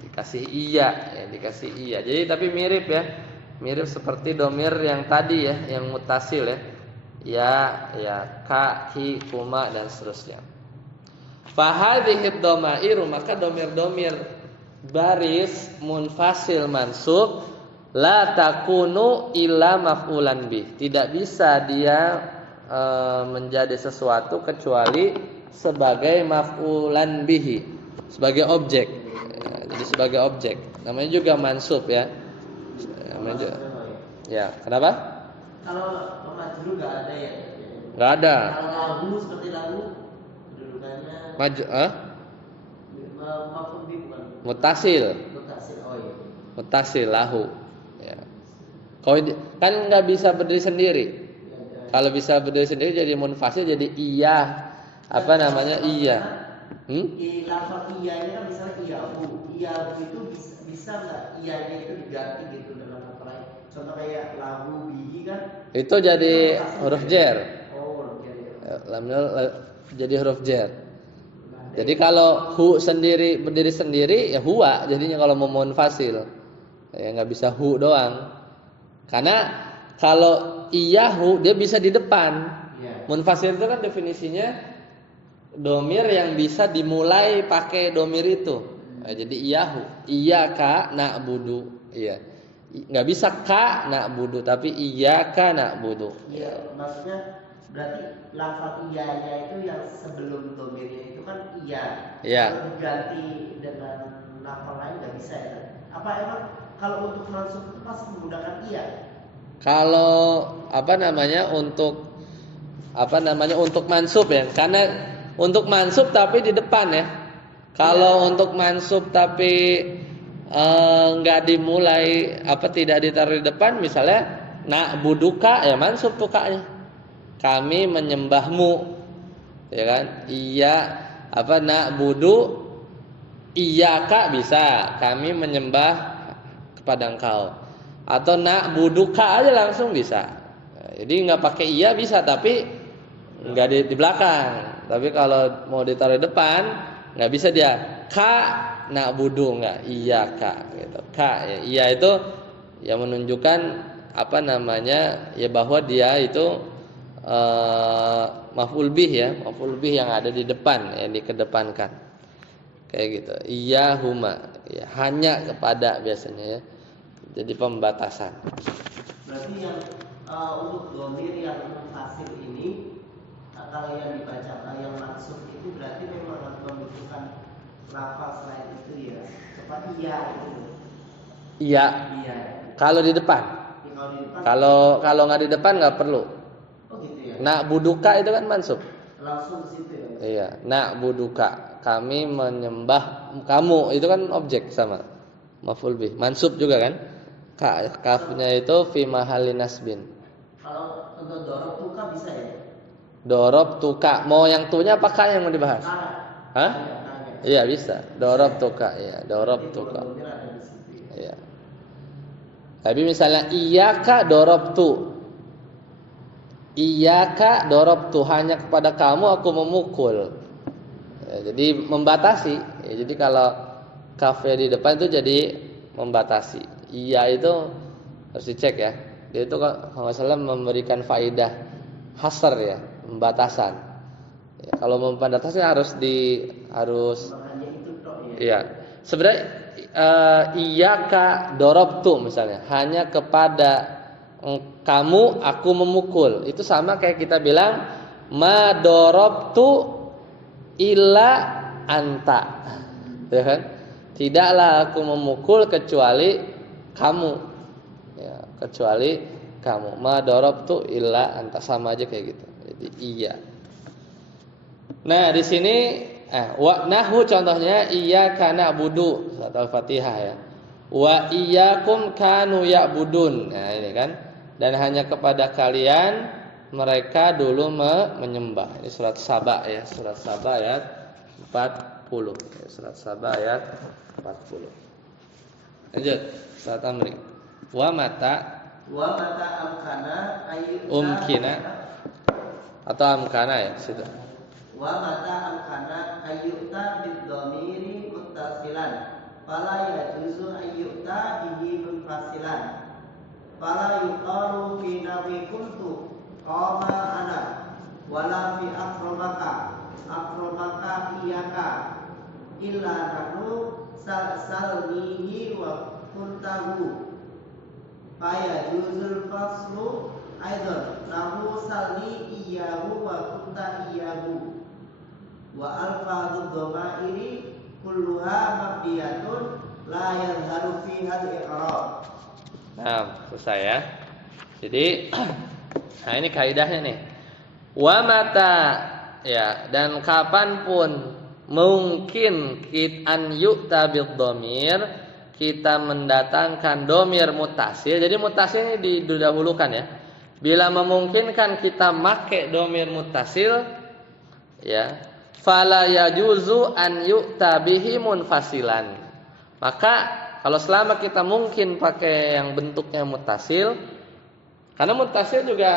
Dikasih iya. Jadi tapi mirip ya. Mirip seperti domir yang tadi ya, yang mutasil ya. Ya, ka, hi, kuma dan seterusnya. Fahadhihi dhamairu, maka domir-domir baris munfasil mansub la takunu illa maf'ulan bih. Tidak bisa dia menjadi sesuatu kecuali sebagai maf'ulan bihi, sebagai objek. Jadi sebagai objek. Namanya juga mansub ya. Namanya juga. Ya, kenapa? Kalau majrur enggak ada ya? Enggak ada. Kalau lagu seperti lagu kedudukannya maf'ul bih bukan? Mutasil. Mutasil. Oh iya. Mutasil lahu. Ya. Kan nggak bisa berdiri sendiri. Kalau bisa berdiri sendiri jadi munfasil, jadi iya. Apa namanya? Iya. Di lafaz iya ini kan misalnya iyahu itu bisa nggak iyanya itu diganti gitu dalam kata lain? Contoh kayak lahu bihi kan? Itu jadi huruf jer. Oh, oke. Jadi huruf jer. Jadi kalau hu sendiri berdiri sendiri ya huwa jadinya kalau mau munfasil. Ya nggak bisa hu doang. Karena kalau iyahu dia bisa di depan. Iya. Munfasil itu kan definisinya domir yang bisa dimulai pakai domir itu. Jadi iyahu, iyyaka na'budu. Iya. Nggak bisa ka na'budu tapi iyyaka na'budu. Iya, maksudnya berarti lafaz iyanya itu yang sebelum domirnya itu kan iya. Iya. Kalau diganti dengan lafaz lain nggak bisa ya? Apa emang kalau untuk mansub itu pasti menggunakan iya? Kalau untuk mansub ya, karena untuk mansub tapi di depan ya. Kalau untuk mansub tapi nggak dimulai tidak ditaruh di depan, misalnya na'buduka ya mansub tuh kaknya. Kami menyembahmu, ya kan? Iya na'budu iyyaka bisa, kami menyembah kepada engkau. Atau na'buduka aja langsung bisa. Jadi nggak pakai iya bisa, tapi nggak di belakang. Tapi kalau mau ditaruh di depan nggak bisa dia ka na'budu, nggak iya ka gitu. Ka ya, iya itu yang menunjukkan ya bahwa dia itu maf'ul bih ya, maf'ul bih yang ada di depan, yang dikedepankan. Kayak gitu. Iya huma ya, hanya kepada biasanya ya. Jadi pembatasan. Berarti yang untuk domir yang munfasil ini kalau yang dibaca yang maksud itu berarti memang membutuhkan lafaz lain itu ya. Seperti iya itu. Iya. Iya. Kalau di depan. Ya, kalau nggak di depan nggak perlu. Oh gitu ya. Na'buduka itu kan mansub. Langsung ke situ ya. Iya, na'buduka. Kami menyembah kamu, itu kan objek sama. Maf'ul bih. Mansub juga kan? Kafnya itu fi mahalli nasbin. Kalau untuk dorob tuka bisa ya? Dorob tuka. Mau yang tunya apakah yang mau dibahas? Hah? Iya bisa. Dorob tuka ya, dorob tuka. Iya. Tapi misalnya iyyaka dorobtu. Iyyaka dorobtu, hanya kepada kamu aku memukul. Ya, jadi membatasi. Ya, jadi kalau kafnya di depan itu jadi membatasi. Iya itu harus dicek ya. Dia itu kalau nggak salah memberikan faidah hasr ya, pembatasan. Ya, kalau membatasi harus iya. Sebenarnya iyyaka dorobtu misalnya, hanya kepada kamu aku memukul. Itu sama kayak kita bilang ma dorobtu illa anta. Ya kan? Tidaklah aku memukul kecuali kamu. Ya, kecuali kamu. Ma dorobtu illa anta, sama aja kayak gitu. Jadi iya. Nah, di sini nahwu contohnya iyyaka na'budu surat Al-Fatihah ya. Wa iyyakum kanu ya'budun. Nah, ini kan. Dan hanya kepada kalian mereka dulu menyembah. Ini surat Saba ya, surat Saba ayat 40. Ya, surat Saba ayat 40. Lanjut, surat Amri. Wa mata amkana ayyuta umkina atau amkana ya situ. Wa mata amkana ayyuta bid-dhamiri muttasilan fala yajuzu ayyuta bihi munfasilan fala yuqalu fi nawi kuntu qama ana wala fi akramaka iyaka illa nahnu salnihi wa kuntahu faya juzul faslu aidan lahu salni iyahu wa kunta iyahu wa alfadhu dhamairi kulluha mabdiyatun la yadharu fiha al-i'rab. Nah, selesai ya. Jadi nah ini kaidahnya nih. Wa mata ya, dan kapanpun mungkin an yu'ta bid dhamir, kita mendatangkan domir mutasil. Jadi mutasil ini didahulukan ya. Bila memungkinkan kita make domir mutasil, ya, fala yajuzu an yu'ta bihi munfasilan. Maka kalau selama kita mungkin pakai yang bentuknya mutasil, karena mutasil juga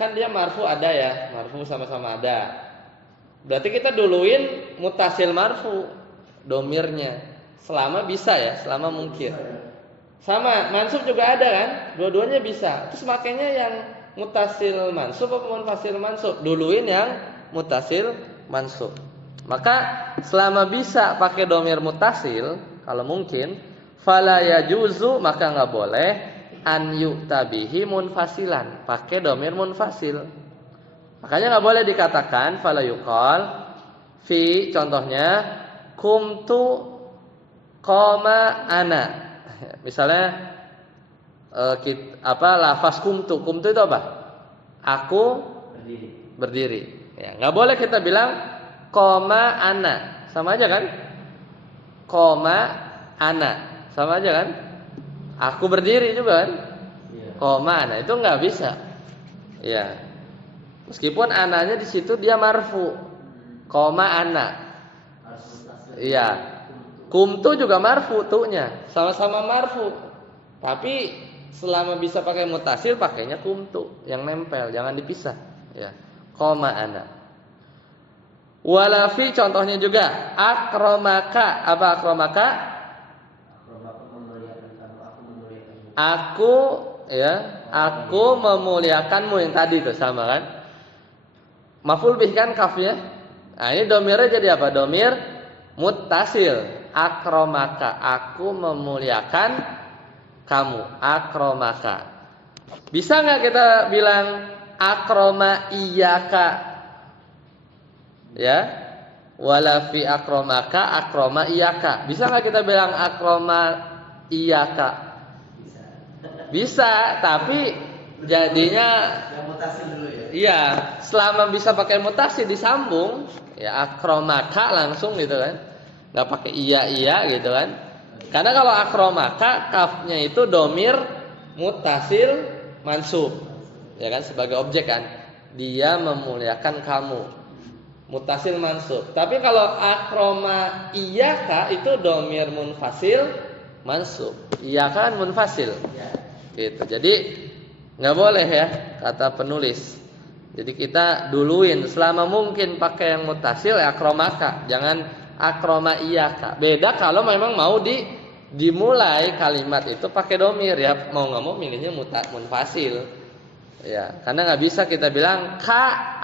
kan dia marfu ada ya, marfu sama-sama ada. Berarti kita duluin mutasil marfu domirnya. Selama bisa ya, selama mungkin. Sama, mansub juga ada kan? Dua-duanya bisa. Terus makanya yang mutasil mansub atau munfasil mansub? Duluin yang mutasil mansub. Maka selama bisa pakai domir mutasil, kalau mungkin, fala yajuzu, maka nggak boleh an yu'tabihi munfasilan, pakai domir munfasil. Makanya nggak boleh dikatakan fala yuqal fi, contohnya kumtu koma ana. Misalnya lafaz kumtu itu apa? Aku berdiri. Ya, nggak boleh kita bilang koma ana, sama aja kan? Koma ana, sama aja kan? Aku berdiri juga kan? Koma ana itu nggak bisa. Ya, meskipun ananya di situ dia marfu, koma ana. Iya. Kumtu juga marfu tu'nya, sama-sama marfu. Tapi selama bisa pakai mutasil, pakainya kumtu yang nempel, jangan dipisah. Ya, koma ana. Walafi contohnya juga akromaka. Apa akromaka? Aku memuliakanmu, yang tadi itu sama kan? Maf'ul bih kan kafnya. Nah, ini domirnya jadi apa? Domir muttasil. Akromaka, aku memuliakan kamu. Akromaka. Bisa nggak kita bilang akroma iyaka? Ya, wala fi akromaka akroma iyaka. Bisa nggak kita bilang akroma iyaka? Bisa, tapi jadinya yang mutasi dulu ya. Iya, selama bisa pakai mutasi disambung, ya akromaka langsung gitu kan. Nggak pakai iya gitu kan. Karena kalau akromaka kafnya itu domir mutasil mansub, ya kan, sebagai objek kan. Dia memuliakan kamu, mutasil mansub. Tapi kalau akroma iyaka itu domir munfasil mansub. Iyaka kan munfasil. Gitu. Jadi nggak boleh ya kata penulis. Jadi kita duluin selama mungkin pakai yang mutasil ya akromaka, jangan akroma iyaka. Beda kalau memang mau dimulai kalimat itu pakai domir ya, mau nggak mau milihnya munfasil. Ya, karena nggak bisa kita bilang ka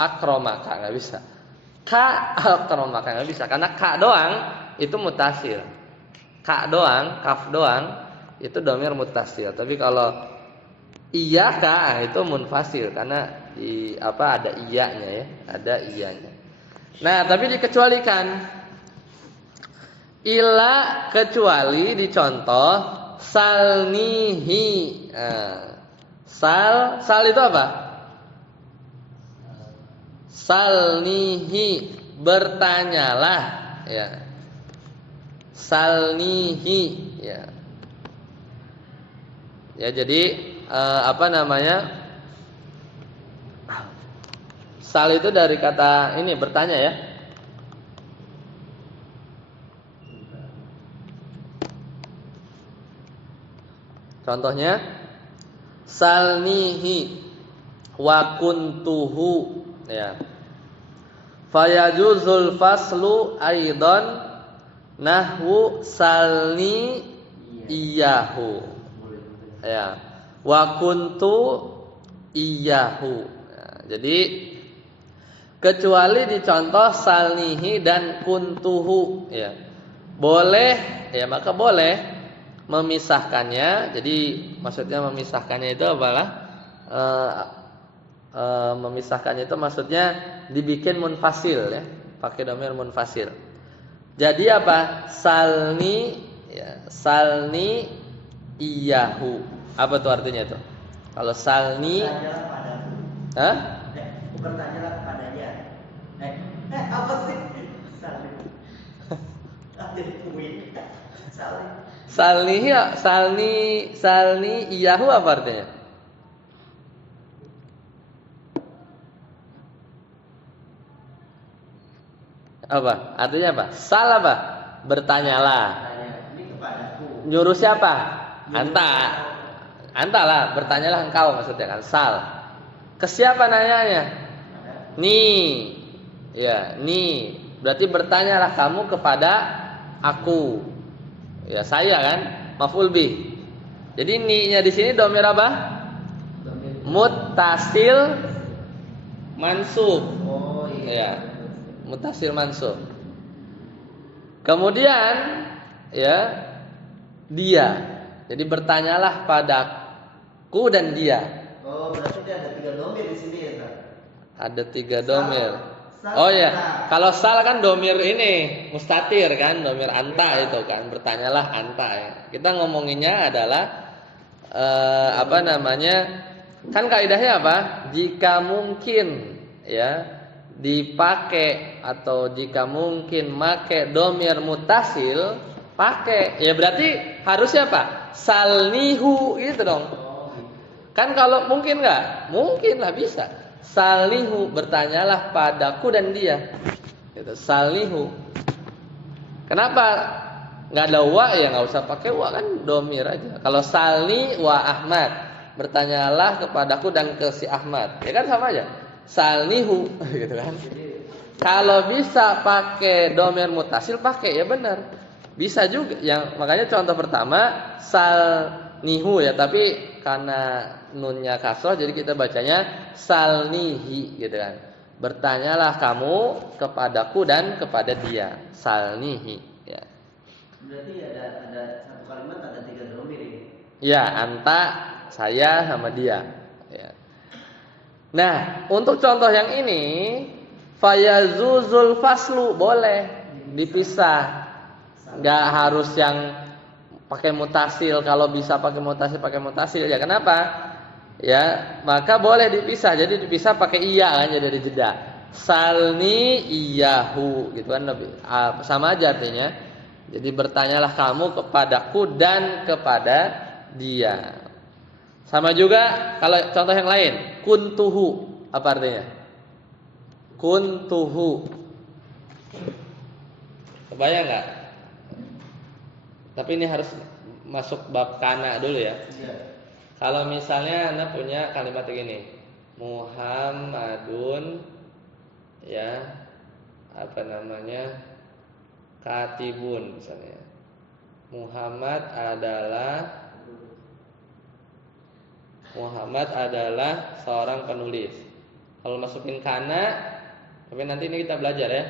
akromaka, nggak bisa. Ka akromaka nggak bisa, karena ka doang itu mutasil. Ka doang, kaf doang itu domir mutasil. Tapi kalau iyaka itu munfasil karena ada iyanya ya, ada iyanya. Nah, tapi dikecualikan illa, kecuali dicontoh salnihi. Sal itu apa? Salnihi, bertanyalah ya. Salnihi ya. Ya, jadi sal itu dari kata ini bertanya ya. Contohnya salnihi wa kuntuhu ya. Fayajuzul faslu aidan nahwu salni iyahu. Ya. Wa kuntu iyahu. Ya, jadi kecuali dicontoh salnihi dan kuntuhu ya. Boleh ya, maka boleh memisahkannya. Jadi maksudnya memisahkannya itu adalah memisahkannya itu maksudnya dibikin munfasil ya, pakai domir munfasil. Jadi apa? Salni ya, salni iyahu. Apa tuh artinya itu? Kalau salni hah? Bertanyalah kepadanya. Apa sih? Salni. Jadi kuit. Salni iyahu apa artinya? Apa? Artinya apa? Sal apa? Bertanyalah. Ini kepadaku. Nyuruh siapa? Anta. Anta lah, bertanyalah engkau maksudnya kan. Sal. Ke siapa nanyanya? Ni. Ya, ni. Berarti bertanyalah kamu kepada aku. Ya, saya kan, maf'ul bih. Jadi ni-nya di sini dhamir apa? Muttasil mansub. Oh Ya. iya. Muttasil mansub. Kemudian ya dia. Jadi bertanyalah padaku dan dia. Oh, berarti dia ada 3 domir di sini ya, Ustaz? Ada 3 domir. Sal, Oh ya, anta. kalau sal kan domir ini mustatir kan, domir anta itu kan. Bertanyalah anta ya. Kita ngomonginnya adalah apa namanya? Kan kaidahnya apa? Jika mungkin ya dipakai atau jika mungkin make domir mutasil pakai ya berarti harusnya apa? Salnihu gitu dong. Kan kalau mungkin nggak? Mungkin lah bisa. Salnihu bertanyalah padaku dan dia. Gitu. Salnihu. Kenapa nggak ada wa ya nggak usah pakai wa kan domir aja. Kalau salni wa Ahmad bertanyalah kepadaku dan ke si Ahmad ya kan sama aja. Salnihu gitu kan. Kalau bisa pakai domir mutasil pakai ya benar. Bisa juga. Yang makanya contoh pertama salnihu ya tapi karena nunnya kasroh jadi kita bacanya salnihi gitu kan. Bertanyalah kamu kepadaku dan kepada dia. Salnihi ya. Berarti ada satu kalimat ada 3 domir ya. Ya, anta, saya sama dia ya. Nah, untuk contoh yang ini fayazuzul faslu boleh dipisah. Enggak harus yang pakai mutasil. Kalau bisa pakai mutasil ya. Kenapa? Ya, maka boleh dipisah. Jadi dipisah pakai iya kan jadi jeda. Salni iyahu gitu kan lebih sama aja artinya. Jadi bertanyalah kamu kepadaku dan kepada dia. Sama juga kalau contoh yang lain, kuntuhu apa artinya? Kuntuhu. Kebayang nggak? Tapi ini harus masuk bab kana dulu ya. Iya. Kalau misalnya Anda punya kalimat begini, Muhammadun ya apa namanya? Katibun misalnya. Muhammad adalah seorang penulis. Kalau masukin kana, tapi nanti ini kita belajar ya.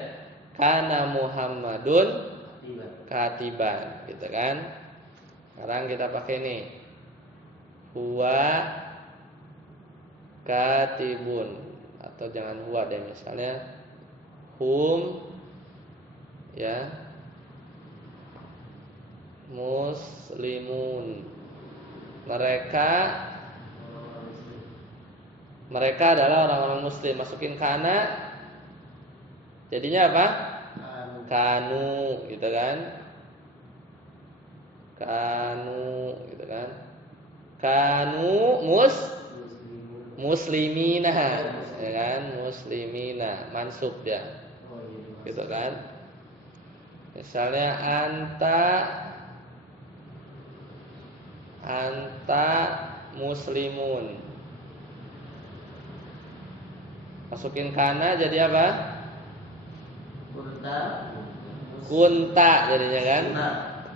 Kana Muhammadun katiban, gitu kan? Sekarang kita pakai nih. Huwa katibun atau jangan huwa deh misalnya hum ya muslimun. Mereka adalah orang-orang muslim. Masukin kana jadinya apa? Kanu gitu kan. Kanu gitu kan. Kanu muslimina ya kan, muslimina mansub ya. Gitu kan. Misalnya anta muslimun. Masukin kana jadi apa? Kunta jadinya kan?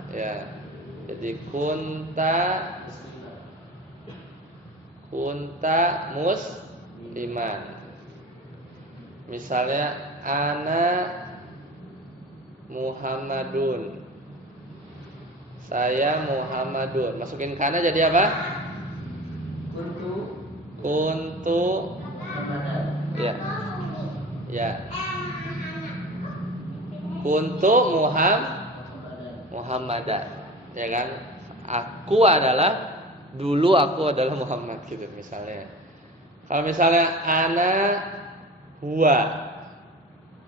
Ya. Jadi kunta musliman. Misalnya ana Muhammadun. Saya Muhammadun. Masukin kana jadi apa? Kuntu ya. Ya. Kuntu Muhammadan. Ya kan? Dulu aku adalah Muhammad gitu misalnya. Kalau misalnya ana huwa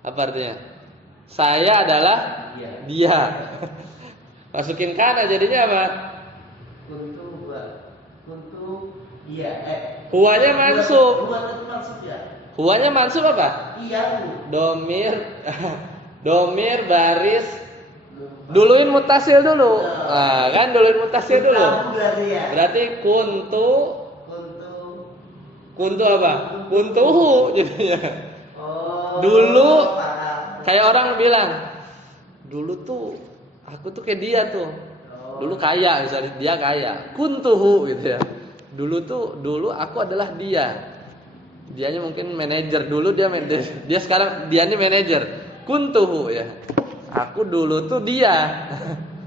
apa artinya? Saya adalah dia. Masukin kana jadinya apa? Kuntu iya Huwanya mansub. Huwa itu mansub ya. Huwanya mansub apa? Iya. Domir baris. Duluin mutasil dulu. Nah, kan duluin mutasil dulu. Berarti kuntu apa? Kuntuhu jadinya. Dulu kayak orang bilang, dulu tuh aku tuh kayak dia tuh. Dulu kaya, misalnya dia kaya. Kuntuhu gitu ya. Dulu aku adalah dia. Dianya mungkin manajer, dulu dia manajer. Dia sekarang dia ini manajer. Kuntuhu ya. Aku dulu tuh dia.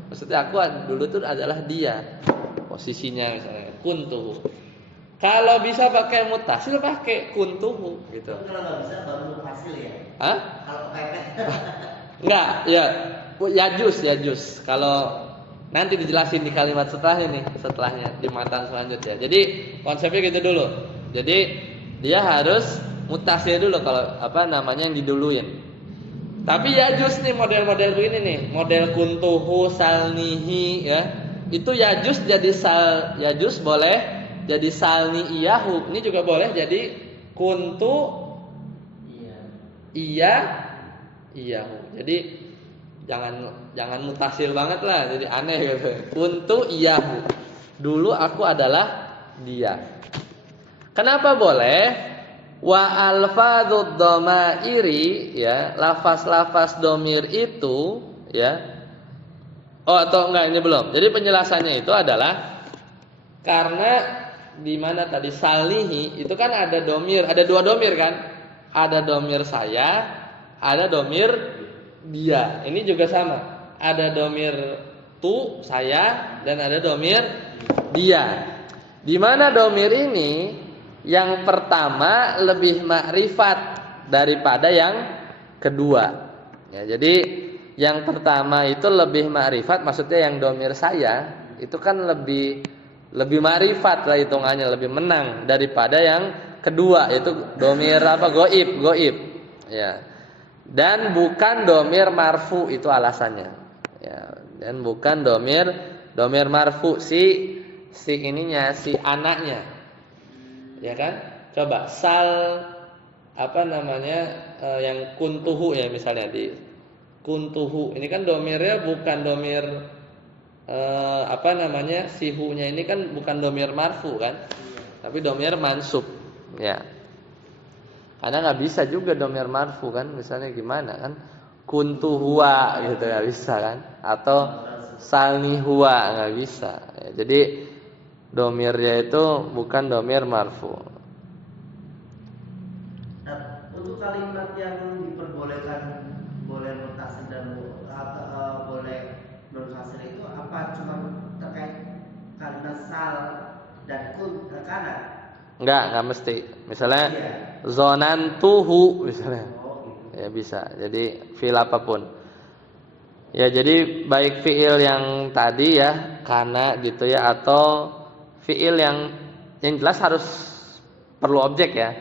Maksudnya aku dulu tuh adalah dia. Posisinya misalnya kuntuhu. Kalau bisa pakai mutasil pakai kuntuhu gitu. Kalau nggak bisa baru mutasil ya. Hah? Kalau pepet. Enggak, ya. Yajus. Kalau nanti dijelasin di kalimat setelahnya di matan selanjutnya. Jadi konsepnya gitu dulu. Jadi dia harus mutasil dulu kalau yang diduluin. Tapi yajus nih model-model begini nih, model kuntuhu salnihi ya. Itu yajus jadi yajus boleh jadi salni iyahu. Ini juga boleh jadi kuntu iyahu. Jadi jangan mutasil banget lah, jadi aneh gitu. Kuntu iyahu. Dulu aku adalah dia. Kenapa boleh? Wa alfadzud dhamairi ya, lafaz-lafaz domir itu ya. Oh atau enggak ini belum. Jadi penjelasannya itu adalah karena di mana tadi salnihi itu kan ada domir, ada dua domir kan? Ada domir saya, ada domir dia. Ini juga sama. Ada domir tu saya dan ada domir dia. Di mana domir ini yang pertama lebih makrifat daripada yang kedua. Ya, jadi yang pertama itu lebih makrifat, maksudnya yang domir saya itu kan lebih makrifat lah hitungannya, lebih menang daripada yang kedua yaitu domir goib. Ya. Dan bukan domir marfu itu alasannya. Ya, dan bukan domir marfu si ininya, si anaknya. Ya kan? Coba yang kuntuhu ya misalnya di kuntuhu. Ini kan domirnya bukan domir sihunya ini kan bukan domir marfu kan? Tapi domir mansub. Ya. Karena nggak bisa juga domir marfu kan? Misalnya gimana kan? Kuntuhuwa gitu nggak bisa kan? Atau salnihuwa nggak bisa. Ya, jadi domirnya itu bukan domir marfu. Nah, untuk kalimat yang diperbolehkan boleh mutasil dan boleh non-fasil itu apa cuma terkait karena sal dan kun kana? Enggak mesti. Misalnya zonantuhu misalnya. Gitu. Ya bisa. Jadi fi'il apapun. Ya jadi baik fi'il yang tadi ya kana gitu ya atau fi'il yang jelas harus perlu objek ya.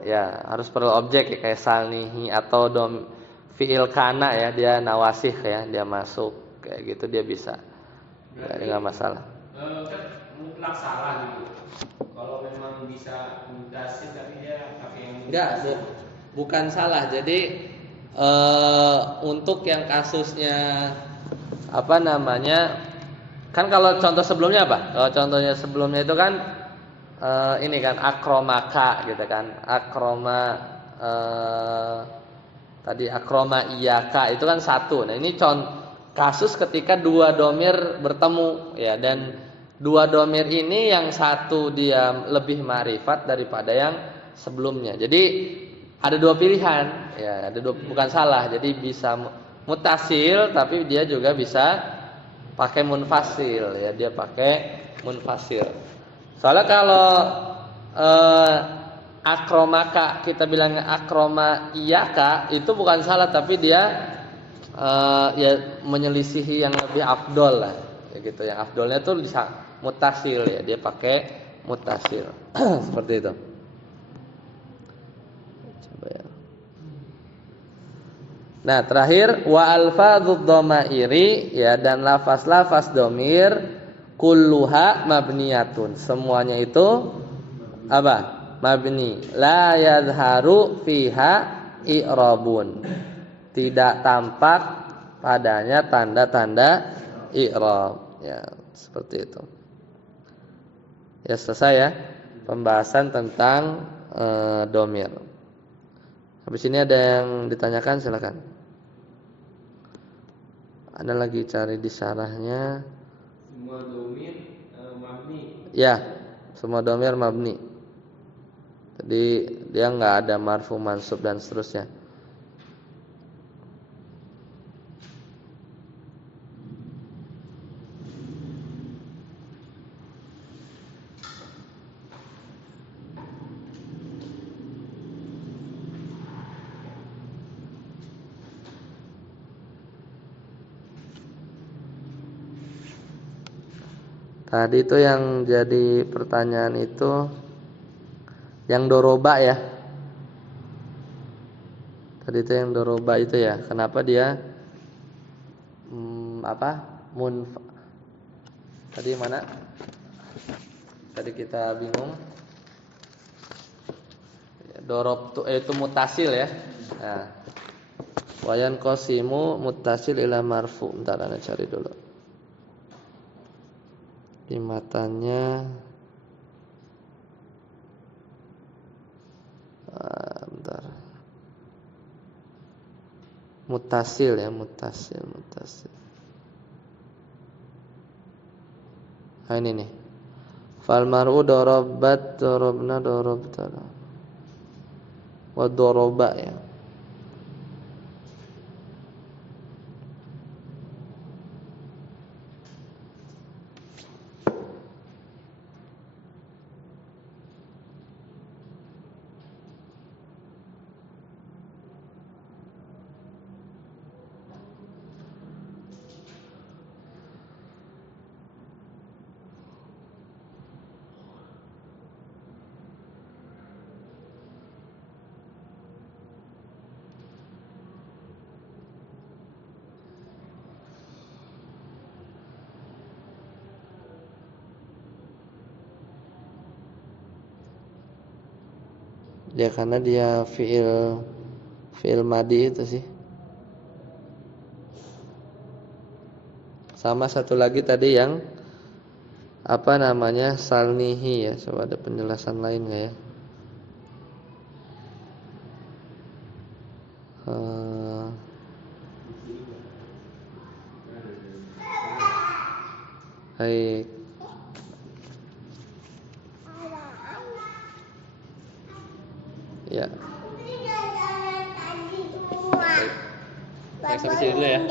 Ya, harus perlu objek ya kayak salnihi atau fi'il kana ya, dia nawasih ya, dia masuk kayak gitu dia bisa. Enggak masalah. Mutlak salah gitu. Kalau memang bisa mutasil tapi dia pakai yang enggak, bukan salah. Jadi untuk yang kasusnya kan kalau contoh sebelumnya apa? Kalau contohnya sebelumnya itu kan ini kan akromaka gitu kan. Tadi akroma iyaka itu kan satu. Nah, ini kasus ketika dua domir bertemu ya, dan dua domir ini yang satu dia lebih ma'rifat daripada yang sebelumnya. Jadi ada dua pilihan ya, bukan salah. Jadi bisa mutasil tapi dia juga bisa pakai munfasil ya, dia pakai munfasil. Soalnya kalau akromaka kita bilang akroma iyaka itu bukan salah tapi dia ya menyelisihi yang lebih afdol lah ya gitu. Yang afdolnya tuh bisa mutasil ya, dia pakai mutasil. Seperti itu. Coba ya. Nah, terakhir wa alfadzud dhamairi ya, dan lafaz-lafaz domir kulluha mabniyatun. Semuanya itu apa? Mabni. La yadharu fiha i'rabun. Tidak tampak padanya tanda-tanda i'rab. Ya, seperti itu. Ya, selesai ya pembahasan tentang domir. Habis ini ada yang ditanyakan, silakan. Ada lagi cari di syarahnya. Semua domir mabni. Ya, semua domir mabni. Jadi dia nggak ada marfu, mansub dan seterusnya. Tadi itu yang jadi pertanyaan itu yang doroba ya. Tadi itu yang doroba itu ya. Kenapa dia tadi mana? Tadi kita bingung. Dorob itu mutasil ya. Nah. Wayan qasimu mutasil ila marfu. Bentar ana cari dulu. Di matanya bentar. Mutasil ya, mutasil. Nah ini nih. Fal mar'u darabat, darabna, darabtana. Wa daraba ya. Ya karena dia fi'il madi itu sih. Sama satu lagi tadi yang apa namanya? Salnihi ya. Coba ada penjelasan lain enggak ya? Baik. Ya. Baik, sampai sini dulu ya.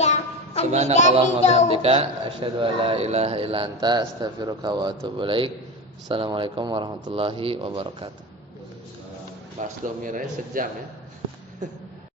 Subhanakallahumma wa bihamdika asyhadu an la ilaha illa anta astaghfiruka wa atubu ilaik. Assalamualaikum warahmatullahi wabarakatuh. Bahas domirnya sejam ya.